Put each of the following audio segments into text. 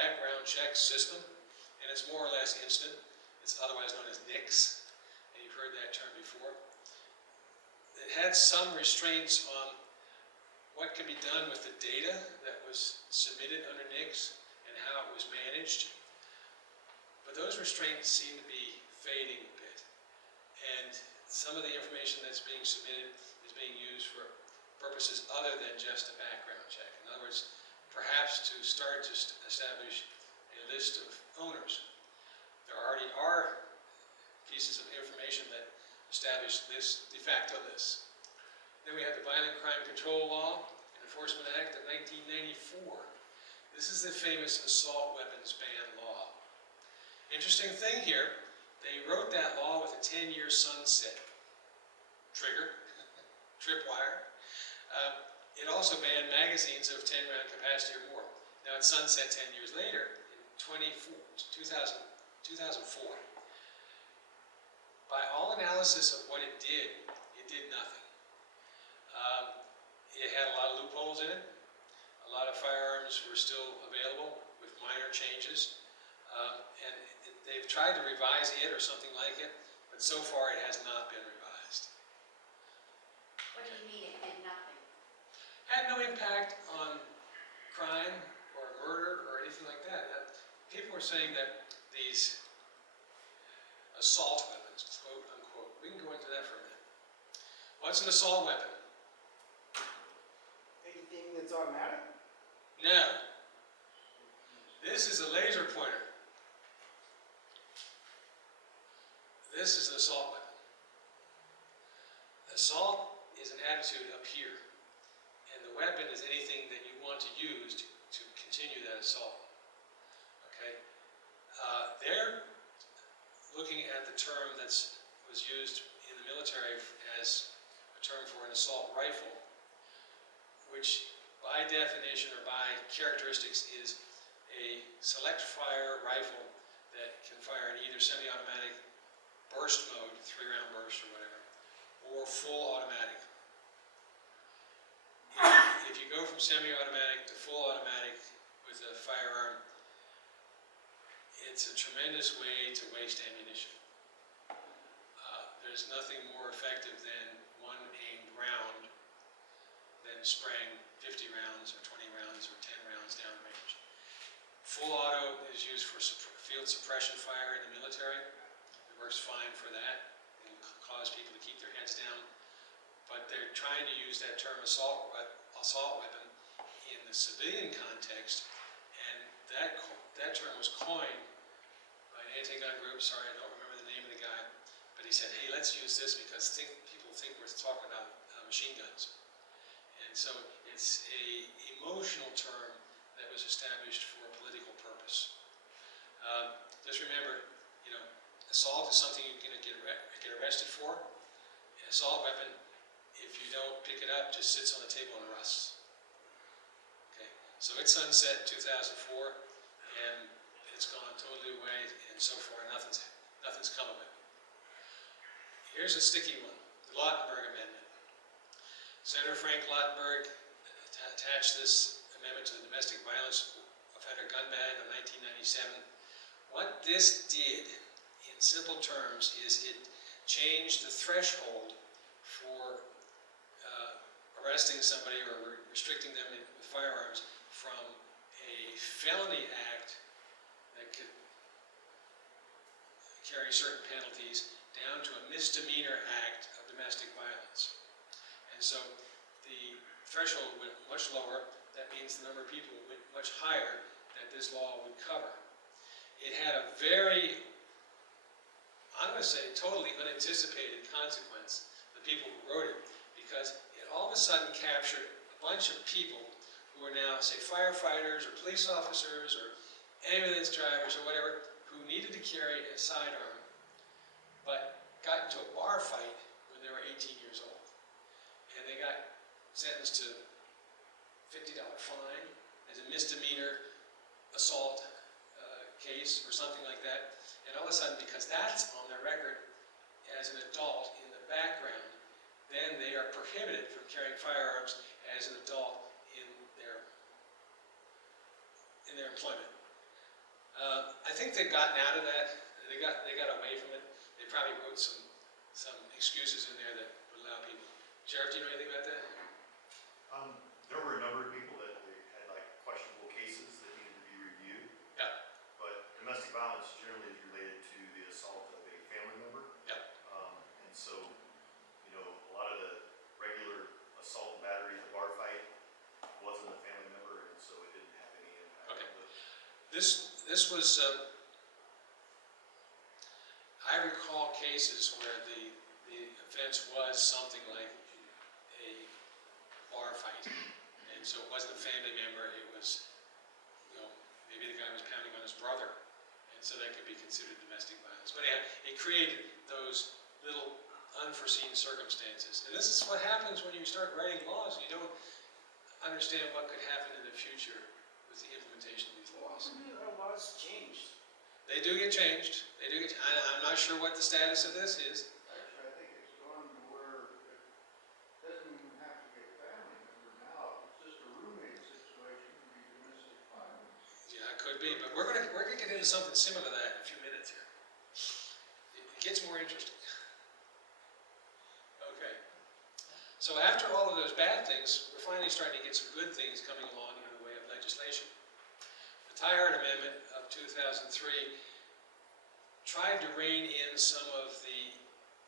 background check system, and it's more or less instant. It's otherwise known as NICS, and you've heard that term before. It had some restraints on what could be done with the data that was submitted under NICS and how it was managed. But those restraints seem to be fading a bit. And some of the information that's being submitted is being used for purposes other than just a background check. In other words, perhaps to start to establish a list of owners. There already are pieces of information that establish this de facto lists. Then we have the Violent Crime Control Law and Enforcement Act of 1994. This is the famous assault weapons ban law. Interesting thing here, they wrote that law with a 10-year sunset trigger, tripwire. It also banned magazines of 10-round capacity or more. Now it sunset 10 years later, in 2004. By all analysis of what it did nothing. It had a lot of loopholes in it. A lot of firearms were still available with minor changes. And they've tried to revise it or something like it, but so far it has not been revised. What do you mean it did nothing? Had no impact on crime or murder or anything like that. People were saying that these assault weapons, quote unquote, we can go into that for a minute. What's an assault weapon? Anything that's automatic? No. This is a laser pointer. This is an assault weapon. Assault is an attitude up here. And the weapon is anything that you want to use to continue that assault. Okay? They're looking at the term that was used in the military as a term for an assault rifle, which by definition or by characteristics is a select fire rifle that can fire in either semi-automatic burst mode, 3-round burst or whatever, or full automatic. If you go from semi-automatic to full automatic with a firearm, it's a tremendous way to waste ammunition. There's nothing more effective than one aimed round than spraying 50 rounds or 20 rounds or 10 rounds downrange. Full auto is used for field suppression fire in the military. It works fine for that and cause people to keep their heads down. But they're trying to use that term assault weapon in the civilian context, and that term was coined by an anti-gun group. Sorry, I don't remember the name of the guy, but he said, hey, let's use this because people think we're talking about machine guns. And so it's an emotional term that was established for a political purpose. Just remember, assault is something you're going to get arrested for. An assault weapon, if you don't pick it up, just sits on the table and rusts. Okay, so it sunset in 2004, and it's gone totally away, and so far nothing's come of it. Here's a sticky one, the Lautenberg Amendment. Senator Frank Lautenberg attached this amendment to the Domestic Violence Offender Gun Ban of 1997. What this did, in simple terms, is it changed the threshold for arresting somebody or restricting them with firearms from a felony act that could carry certain penalties down to a misdemeanor act of domestic violence. And so the threshold went much lower. That means the number of people went much higher that this law would cover. It had a very, I'm going to say, totally unanticipated consequence, the people who wrote it, because it all of a sudden captured a bunch of people who are now, say, firefighters or police officers or ambulance drivers or whatever, who needed to carry a sidearm, but got into a bar fight when they were 18 years old. And they got sentenced to $50 fine as a misdemeanor assault case or something like that. And all of a sudden, because that's on their record as an adult in the background, then they are prohibited from carrying firearms as an adult in their employment. I think they've gotten out of that. They got away from it. They probably wrote some excuses in there that would allow people. Sheriff, do you know anything about that? There were a number of people that they had like questionable cases that needed to be reviewed. Yeah. But domestic violence generally is related to the assault of a family member. Yeah. And so, you know, a lot of the regular assault and battery, the bar fight, wasn't a family member, and so it didn't have any impact. Okay. on the- This was, I recall cases where the offense was something like a bar fight. And so it wasn't a family member, it was, you know, maybe the guy was pounding on his brother. And so that could be considered domestic violence. But yeah, it created those little unforeseen circumstances. And this is what happens when you start writing laws and you don't understand what could happen in the future with the implementation of these laws. Our laws changed. They do get changed. They do get. I'm not sure what the status of this is. Actually, I think it's gone to where it doesn't even have to be a family member now. It's just a roommate situation would be domestic violence. Yeah, it could be, but we're gonna get into something similar to that in a few minutes here. It gets more interesting. Okay. So after all of those bad things, we're finally starting to get some good things coming along in the way of legislation. The Tyhart Amendment of 2003 tried to rein in some of the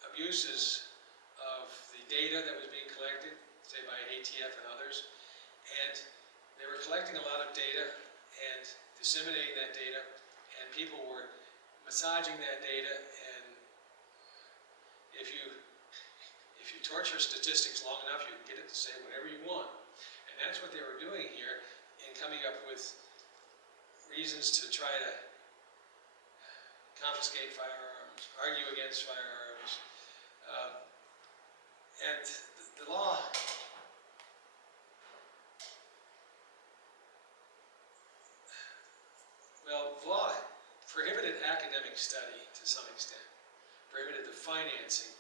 abuses of the data that was being collected, say by ATF and others, and they were collecting a lot of data and disseminating that data, and people were massaging that data, and if you torture statistics long enough, you can get it to say whatever you want. And that's what they were doing here in coming up with reasons to try to confiscate firearms, argue against firearms. And the law, well, the law prohibited academic study to some extent, prohibited the financing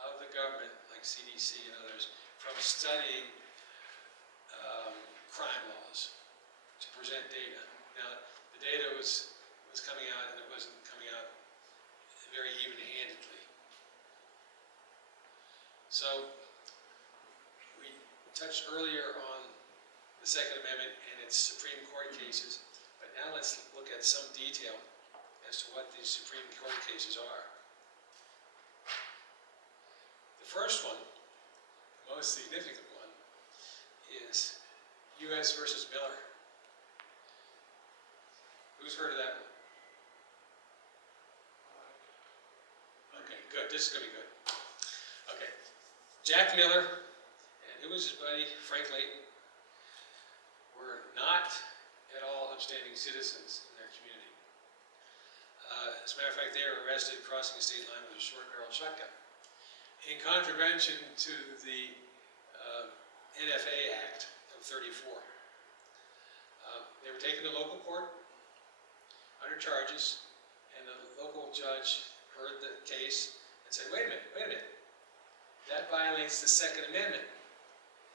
of the government, like CDC and others, from studying crime laws to present data. Now, the data was coming out, and it wasn't coming out very even-handedly. So, we touched earlier on the Second Amendment and its Supreme Court cases, but now let's look at some detail as to what these Supreme Court cases are. The first one, the most significant one, is U.S. versus Miller. Who's heard of that one? Okay, good. This is going to be good. Okay. Jack Miller and who was his buddy, Frank Layton, were not at all upstanding citizens in their community. As a matter of fact, they were arrested crossing a state line with a short-barreled shotgun in contravention to the NFA Act of '34. They were taken to local court under charges, and the local judge heard the case and said, wait a minute, that violates the Second Amendment.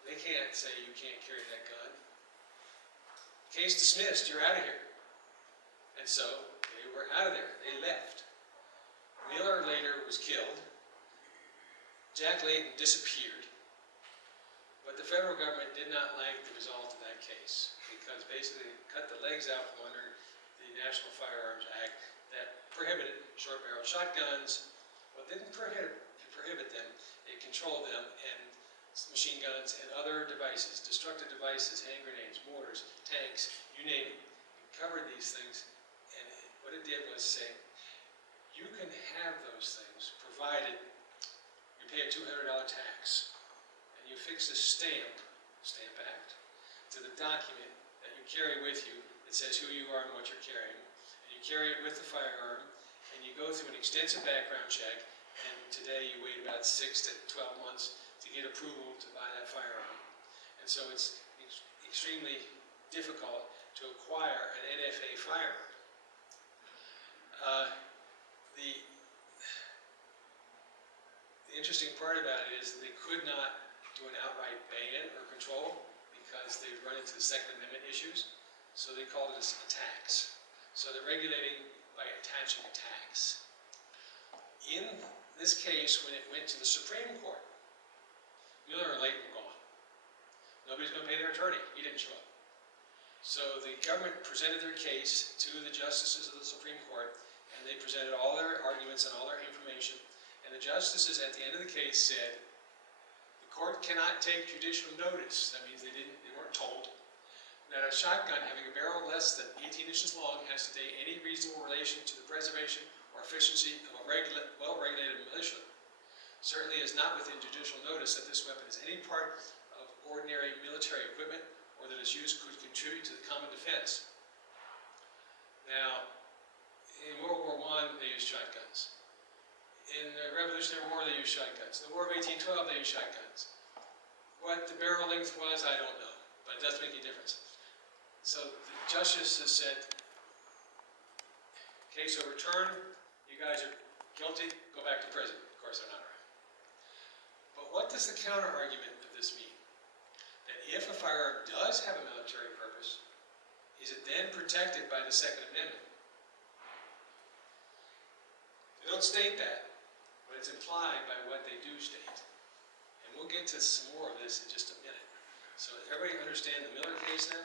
They can't say you can't carry that gun. Case dismissed, you're out of here. And so they were out of there, they left. Miller later was killed. Jack Layton disappeared. But the federal government did not like the result of that case, because basically it cut the legs out from under the National Firearms Act that prohibited short-barreled shotguns. Well, it didn't prohibit them, it controlled them, and machine guns and other devices, destructive devices, hand grenades, mortars, tanks, you name it. It covered these things, and what it did was say, you can have those things provided you pay a $200 tax, and you fix a Stamp Act, to the document that you carry with you that says who you are and what you're carrying, and you carry it with the firearm, and you go through an extensive background check, and today you wait about 6 to 12 months to get approval to buy that firearm. And so it's extremely difficult to acquire an NFA firearm. The interesting part about it is that they could not do an outright ban or control because they'd run into the Second Amendment issues, so they called it a tax. So they're regulating by attaching a tax. In this case, when it went to the Supreme Court, Miller and Layton were gone. Nobody's going to pay their attorney. He didn't show up. So the government presented their case to the justices of the Supreme Court, and they presented all their arguments and all their information. And the justices at the end of the case said, the court cannot take judicial notice. That means they weren't told that a shotgun having a barrel less than 18 inches long has today any reasonable relation to the preservation or efficiency of a well-regulated militia. Certainly is not within judicial notice that this weapon is any part of ordinary military equipment or that its use could contribute to the common defense. Now, in World War I, they used shotguns. In the Revolutionary War, they used shotguns. In the War of 1812, they used shotguns. What the barrel length was, I don't know, but it does make a difference. So the justice has said, case overturned, you guys are guilty, go back to prison. Of course, they're not right. But what does the counter-argument of this mean? That if a firearm does have a military purpose, is it then protected by the Second Amendment? They don't state that, but it's implied by what they do state. And we'll get to some more of this in just a minute. So everybody understand the Miller case now?